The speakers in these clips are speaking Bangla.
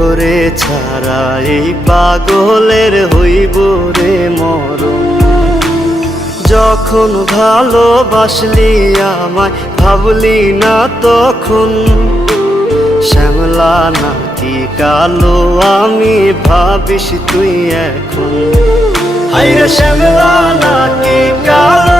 ঘরে ছাড়া এই পাগলের হইব রে মর যখন ভালোবাসলি আমায় ভাবলি না তখন শ্যামলা নাকি কালো আমি ভাবিস তুই এখন হাইরে শ্যামলা নাকি কালো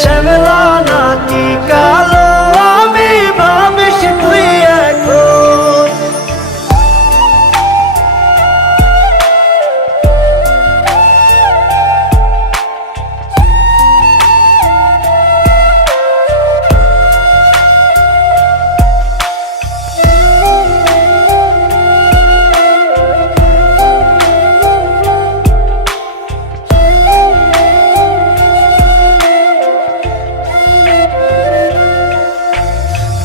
শ্যামলা নাকি কালো